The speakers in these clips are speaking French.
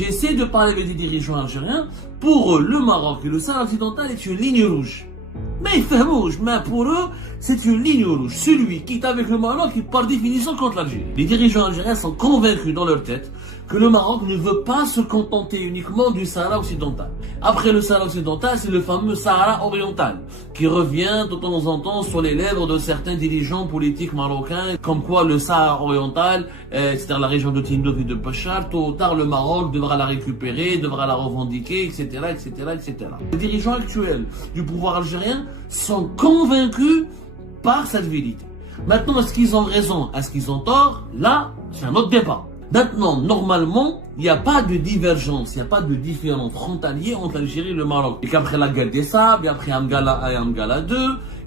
J'essaie de parler avec des dirigeants algériens. Pour eux, le Maroc et le Sahara occidental est une ligne rouge. Mais il fait rouge, mais pour eux, c'est une ligne rouge. Celui qui est avec le Maroc est par définition contre l'Algérie. Les dirigeants algériens sont convaincus dans leur tête que le Maroc ne veut pas se contenter uniquement du Sahara occidental. Après le Sahara occidental, c'est le fameux Sahara oriental, qui revient de temps en temps sur les lèvres de certains dirigeants politiques marocains, comme quoi le Sahara oriental, c'est-à-dire la région de Tindouf et de Pachar, tôt ou tard le Maroc devra la récupérer, devra la revendiquer, etc., etc., etc. Les dirigeants actuels du pouvoir algérien sont convaincus par cette vérité. Maintenant, est-ce qu'ils ont raison, est-ce qu'ils ont tort? Là, c'est un autre débat. Maintenant, normalement, il n'y a pas de divergence, il n'y a pas de différence frontalier entre l'Algérie et le Maroc. Et qu'après la guerre des Sables, et après Amgala 1 et Amgala 2,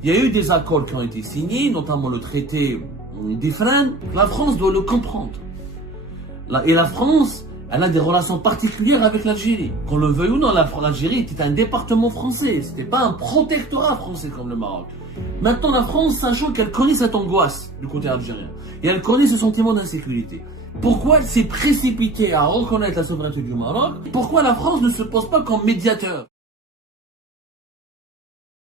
il y a eu des accords qui ont été signés, notamment le traité d'Ifrane. La France doit le comprendre. Et la France, elle a des relations particulières avec l'Algérie. Qu'on le veuille ou non, l'Algérie était un département français, c'était pas un protectorat français comme le Maroc. Maintenant, la France, sachant qu'elle connaît cette angoisse du côté algérien, et elle connaît ce sentiment d'insécurité, pourquoi elle s'est précipitée à reconnaître la souveraineté du Maroc? Pourquoi la France ne se pose pas comme médiateur?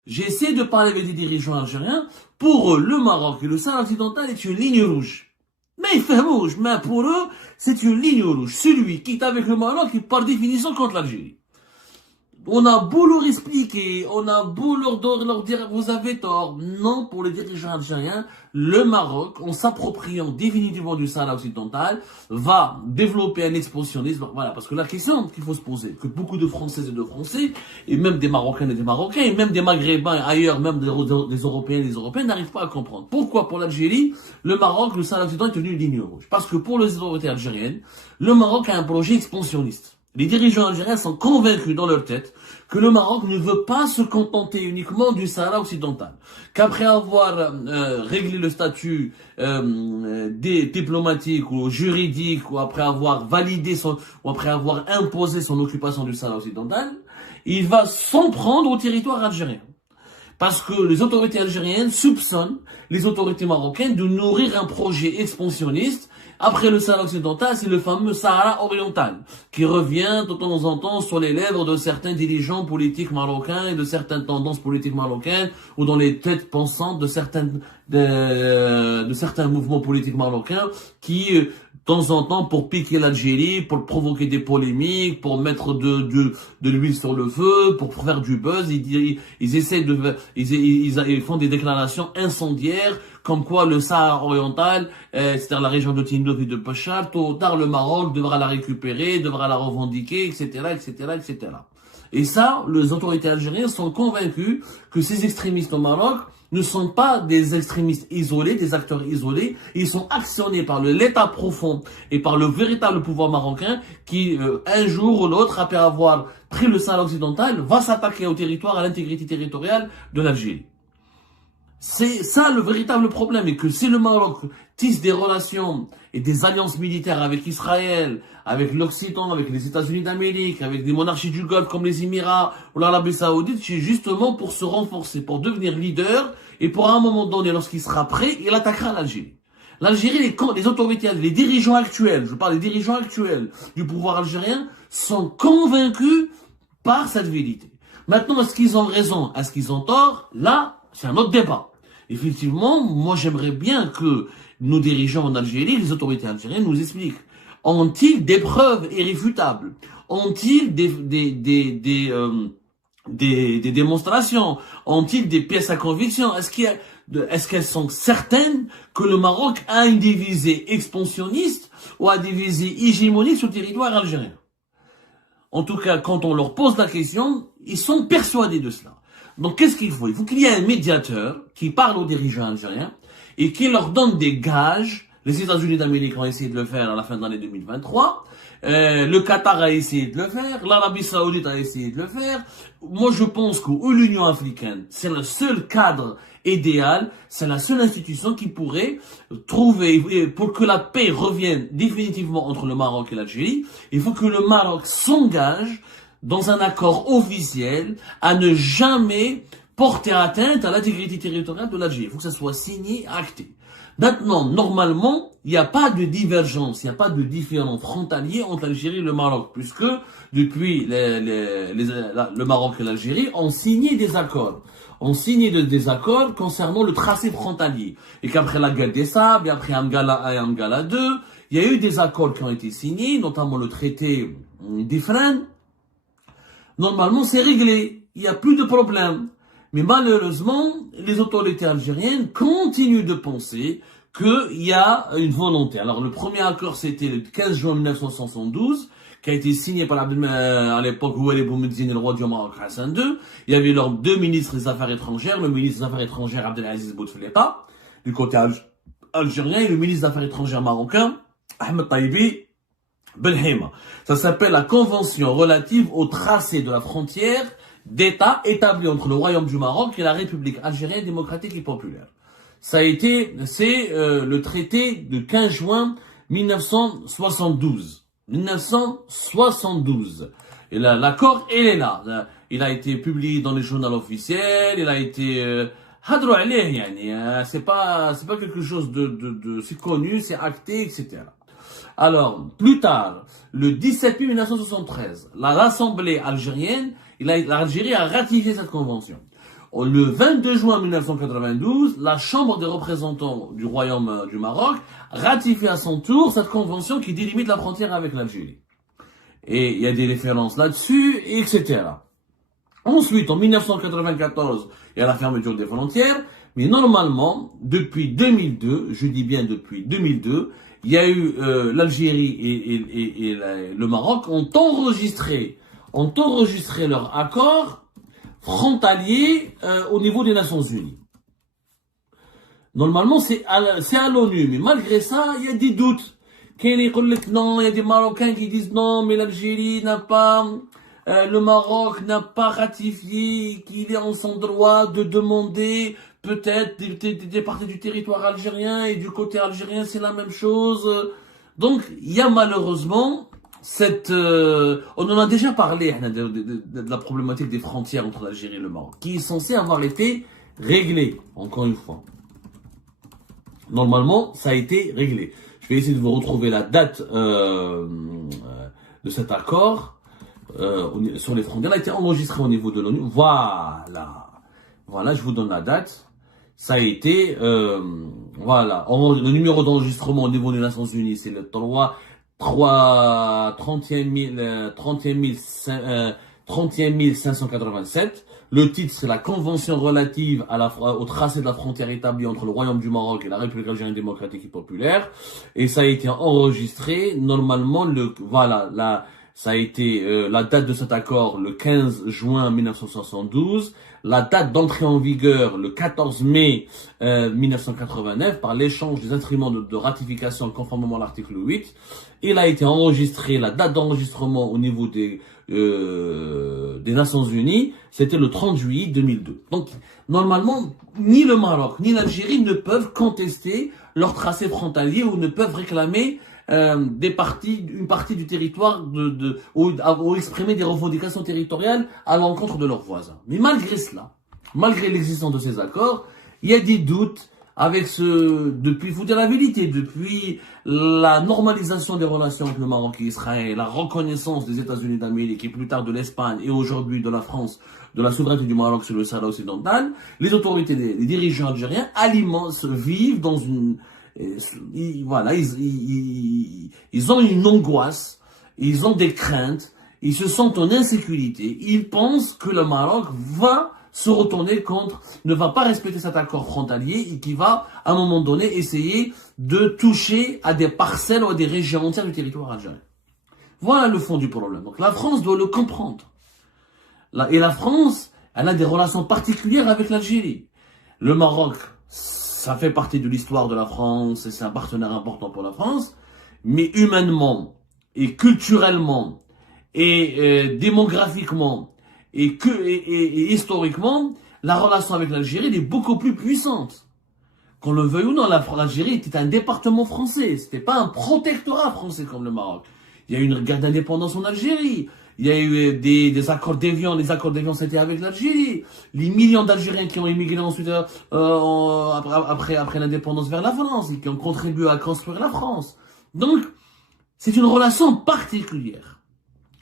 J'essaie de parler avec des dirigeants algériens. Pour eux, le Maroc et le Sahara occidental est une ligne rouge. Mais il fait rouge, mais pour eux, c'est une ligne rouge. Celui qui est avec le Maroc est par définition contre l'Algérie. On a beau leur expliquer, on a beau leur dire vous avez tort. Non, pour les dirigeants algériens, le Maroc, en s'appropriant définitivement du Sahara occidental, va développer un expansionnisme. Voilà, parce que la question qu'il faut se poser, que beaucoup de Françaises et de Français, et même des Marocains et des Marocains, et même des Maghrébins ailleurs, même des Européens et des Européens, n'arrivent pas à comprendre. Pourquoi pour l'Algérie, le Maroc, le Sahara occidental est devenu une ligne rouge? Parce que pour les autorités algériennes, le Maroc a un projet expansionniste. Les dirigeants algériens sont convaincus dans leur tête que le Maroc ne veut pas se contenter uniquement du Sahara occidental. Qu'après avoir réglé le statut diplomatique ou juridique, ou après avoir validé ou après avoir imposé son occupation du Sahara occidental, il va s'en prendre au territoire algérien. Parce que les autorités algériennes soupçonnent les autorités marocaines de nourrir un projet expansionniste. Après le Sahara occidental, c'est le fameux Sahara oriental, qui revient de temps en temps sur les lèvres de certains dirigeants politiques marocains et de certaines tendances politiques marocaines, ou dans les têtes pensantes de certains mouvements politiques marocains qui, de temps en temps, pour piquer l'Algérie, pour provoquer des polémiques, pour mettre de l'huile sur le feu, pour faire du buzz, ils font des déclarations incendiaires, comme quoi le Sahara oriental, c'est-à-dire la région de Tindouf et de Pachar, tôt ou tard le Maroc devra la récupérer, devra la revendiquer, etc., etc., etc. Et ça, les autorités algériennes sont convaincues que ces extrémistes au Maroc ne sont pas des extrémistes isolés, des acteurs isolés. Ils sont actionnés par l'État profond et par le véritable pouvoir marocain qui, un jour ou l'autre, après avoir pris le Sahara occidental, va s'attaquer au territoire, à l'intégrité territoriale de l'Algérie. C'est ça le véritable problème, et que si le Maroc tisse des relations et des alliances militaires avec Israël, avec l'Occident, avec les États-Unis d'Amérique, avec des monarchies du Golfe comme les Émirats ou l'Arabie Saoudite, c'est justement pour se renforcer, pour devenir leader, et pour à un moment donné, lorsqu'il sera prêt, il attaquera l'Algérie. L'Algérie, les autorités, les dirigeants actuels, je parle des dirigeants actuels du pouvoir algérien, sont convaincus par cette vérité. Maintenant, est-ce qu'ils ont raison, est-ce qu'ils ont tort? Là, c'est un autre débat. Effectivement, moi j'aimerais bien que nos dirigeants en Algérie, les autorités algériennes, nous expliquent. Ont-ils des preuves irréfutables? Ont-ils des démonstrations? Ont-ils des pièces à conviction? Est-ce qu'elles sont certaines que le Maroc a une visée expansionniste ou a des visées hégémoniques sur le territoire algérien? En tout cas, quand on leur pose la question, ils sont persuadés de cela. Donc, qu'est-ce qu'il faut? Il faut qu'il y ait un médiateur qui parle aux dirigeants algériens et qui leur donne des gages. Les États-Unis d'Amérique ont essayé de le faire à la fin de l'année 2023. Le Qatar a essayé de le faire. L'Arabie Saoudite a essayé de le faire. Moi, je pense que l'Union africaine, c'est le seul cadre idéal, c'est la seule institution qui pourrait trouver, pour que la paix revienne définitivement entre le Maroc et l'Algérie, il faut que le Maroc s'engage dans un accord officiel à ne jamais porter atteinte à l'intégrité territoriale de l'Algérie. Il faut que ça soit signé, acté. Maintenant, normalement, il n'y a pas de divergence, il n'y a pas de différent frontalier entre l'Algérie et le Maroc, puisque depuis le Maroc et l'Algérie ont signé des accords. Ont signé des accords concernant le tracé frontalier. Et qu'après la guerre des Sables, et après Amgala 1 et Amgala 2, il y a eu des accords qui ont été signés, notamment le traité d'Ifrane. Normalement, c'est réglé. Il n'y a plus de problème. Mais malheureusement, les autorités algériennes continuent de penser qu'il y a une volonté. Alors, le premier accord, c'était le 15 juin 1972, qui a été signé par à l'époque Ouali Boumediene et le roi du Maroc Hassan II. Il y avait leurs deux ministres des Affaires étrangères, le ministre des Affaires étrangères Abdelaziz Bouteflika, du côté algérien, et le ministre des Affaires étrangères marocain, Ahmed Taibi Belhima. Ça s'appelle la Convention relative au tracé de la frontière d'État établi entre le Royaume du Maroc et la République algérienne démocratique et populaire. C'est le traité de 15 juin 1972. 1972. Et l'accord, il est là. Il a été publié dans les journaux officiels, il a été c'est pas quelque chose c'est connu, c'est acté, etc. Alors, plus tard, le 17 mai 1973, l'Assemblée algérienne, l'Algérie a ratifié cette convention. Le 22 juin 1992, la Chambre des représentants du Royaume du Maroc ratifie à son tour cette convention qui délimite la frontière avec l'Algérie. Et il y a des références là-dessus, etc. Ensuite, en 1994, il y a la fermeture des frontières, mais normalement, depuis 2002, je dis bien depuis 2002, il y a eu l'Algérie et le Maroc ont enregistré leur accord frontalier au niveau des Nations Unies. Normalement, c'est à l'ONU, mais malgré ça, il y a des doutes. Non, il y a des Marocains qui disent non, mais l'Algérie n'a pas, le Maroc n'a pas ratifié, qu'il est en son droit de demander peut-être des parties du territoire algérien, et du côté algérien, c'est la même chose. Donc, il y a malheureusement on en a déjà parlé de la problématique des frontières entre l'Algérie et le Maroc, qui est censée avoir été réglée, encore une fois. Normalement, ça a été réglé. Je vais essayer de vous retrouver la date de cet accord sur les frontières. Elle a été enregistrée au niveau de l'ONU. Voilà, je vous donne la date. Ça a été, voilà, le numéro d'enregistrement au niveau des Nations Unies, c'est le 31587. Le titre, c'est la Convention relative au tracé de la frontière établie entre le Royaume du Maroc et la République algérienne démocratique et populaire. Et ça a été enregistré, normalement, ça a été la date de cet accord, le 15 juin 1972. La date d'entrée en vigueur, le 14 mai 1989, par l'échange des instruments de ratification conformément à l'article 8. Il a été enregistré, la date d'enregistrement au niveau des Nations Unies, c'était le 30 juillet 2002. Donc, normalement, ni le Maroc, ni l'Algérie ne peuvent contester leur tracé frontalier ou ne peuvent réclamer une partie du territoire ou exprimer des revendications territoriales à l'encontre de leurs voisins. Mais malgré cela, malgré l'existence de ces accords, il y a des doutes avec il faut dire la vérité, depuis la normalisation des relations entre le Maroc et Israël, la reconnaissance des États-Unis d'Amérique et plus tard de l'Espagne et aujourd'hui de la France, de la souveraineté du Maroc sur le Sahara occidental, les autorités, les dirigeants algériens vivent dans ils ont une angoisse, ils ont des craintes, ils se sentent en insécurité, ils pensent que le Maroc va se retourner ne va pas respecter cet accord frontalier et qui va, à un moment donné, essayer de toucher à des parcelles ou à des régions entières du territoire algérien. Voilà le fond du problème. Donc la France doit le comprendre. Et la France, elle a des relations particulières avec l'Algérie. Le Maroc, ça fait partie de l'histoire de la France et c'est un partenaire important pour la France, mais humainement et culturellement et démographiquement et historiquement, la relation avec l'Algérie est beaucoup plus puissante. Qu'on le veuille ou non, l'Algérie était un département français, c'était pas un protectorat français comme le Maroc. Il y a eu une guerre d'indépendance en Algérie. Il y a eu des accords d'Évian. Les accords d'Évian, c'était avec l'Algérie. Les millions d'Algériens qui ont immigré ensuite après l'indépendance vers la France et qui ont contribué à construire la France. Donc, c'est une relation particulière.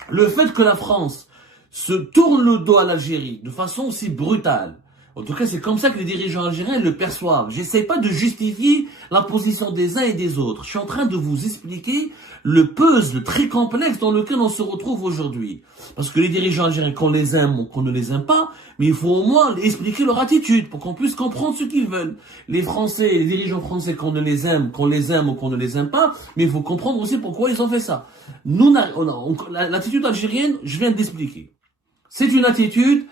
Le fait que la France se tourne le dos à l'Algérie de façon aussi brutale, en tout cas c'est comme ça que les dirigeants algériens le perçoivent. J'essaie pas de justifier la position des uns et des autres. Je suis en train de vous expliquer le puzzle très complexe dans lequel on se retrouve aujourd'hui. Parce que les dirigeants algériens, qu'on les aime ou qu'on ne les aime pas, mais il faut au moins expliquer leur attitude pour qu'on puisse comprendre ce qu'ils veulent. Les Français, les dirigeants français, qu'on les aime ou qu'on ne les aime pas, mais il faut comprendre aussi pourquoi ils ont fait ça. Nous, l'attitude algérienne, je viens d'expliquer. C'est une attitude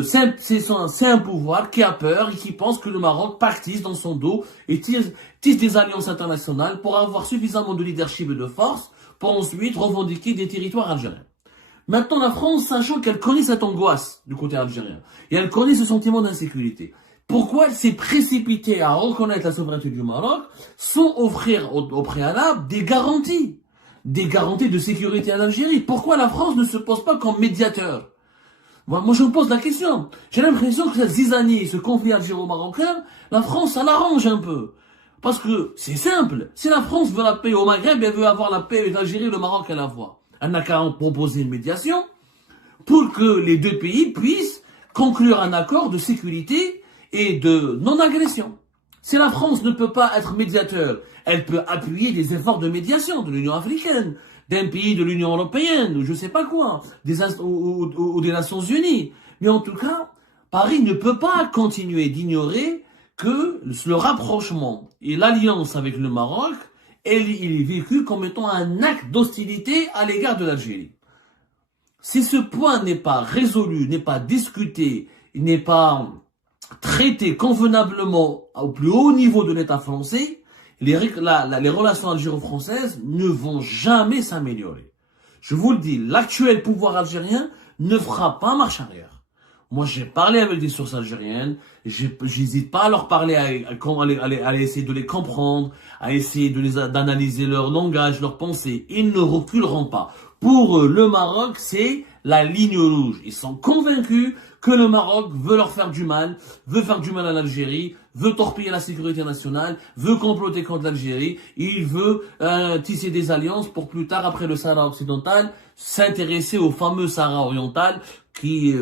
c'est un pouvoir qui a peur et qui pense que le Maroc pactise dans son dos et tisse des alliances internationales pour avoir suffisamment de leadership et de force pour ensuite revendiquer des territoires algériens. Maintenant, la France, sachant qu'elle connaît cette angoisse du côté algérien et elle connaît ce sentiment d'insécurité, pourquoi elle s'est précipitée à reconnaître la souveraineté du Maroc sans offrir au préalable des garanties de sécurité à l'Algérie? Pourquoi la France ne se pose pas comme médiateur? Moi, je me pose la question. J'ai l'impression que cette zizanie, ce conflit algéro-marocain, la France, ça l'arrange un peu. Parce que c'est simple. Si la France veut la paix au Maghreb, elle veut avoir la paix avec l'Algérie, le Maroc, elle la voit. Elle n'a qu'à en proposer une médiation pour que les deux pays puissent conclure un accord de sécurité et de non-agression. Si la France ne peut pas être médiateur, elle peut appuyer des efforts de médiation de l'Union africaine, d'un pays de l'Union européenne, ou je sais pas quoi, ou des Nations Unies. Mais en tout cas, Paris ne peut pas continuer d'ignorer que le rapprochement et l'alliance avec le Maroc, il est vécu comme étant un acte d'hostilité à l'égard de l'Algérie. Si ce point n'est pas résolu, n'est pas discuté, n'est pas traité convenablement au plus haut niveau de l'État français, les relations algéro-françaises ne vont jamais s'améliorer. Je vous le dis, l'actuel pouvoir algérien ne fera pas marche arrière. Moi, j'ai parlé avec des sources algériennes, j'hésite pas à leur parler, à essayer de les comprendre, à essayer d'analyser leur langage, leurs pensées. Ils ne reculeront pas. Pour eux, le Maroc, c'est la ligne rouge. Ils sont convaincus que le Maroc veut leur faire du mal à l'Algérie, veut torpiller la sécurité nationale, veut comploter contre l'Algérie, il veut tisser des alliances pour plus tard, après le Sahara occidental, s'intéresser au fameux Sahara oriental qui,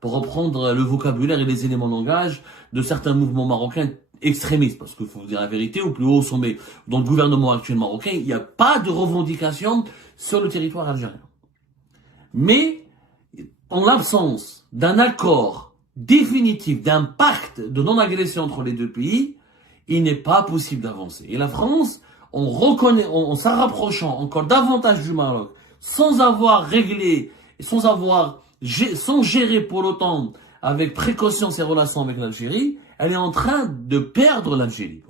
pour reprendre le vocabulaire et les éléments de langage de certains mouvements marocains extrémistes, parce qu'il faut dire la vérité, au plus haut sommet, dans le gouvernement actuel marocain, il n'y a pas de revendication sur le territoire algérien. Mais, en l'absence d'un accord définitif, d'un pacte de non-agression entre les deux pays, il n'est pas possible d'avancer. Et la France, en s'en rapprochant encore davantage du Maroc, sans avoir réglé, sans gérer pour l'OTAN avec précaution ses relations avec l'Algérie, elle est en train de perdre l'Algérie.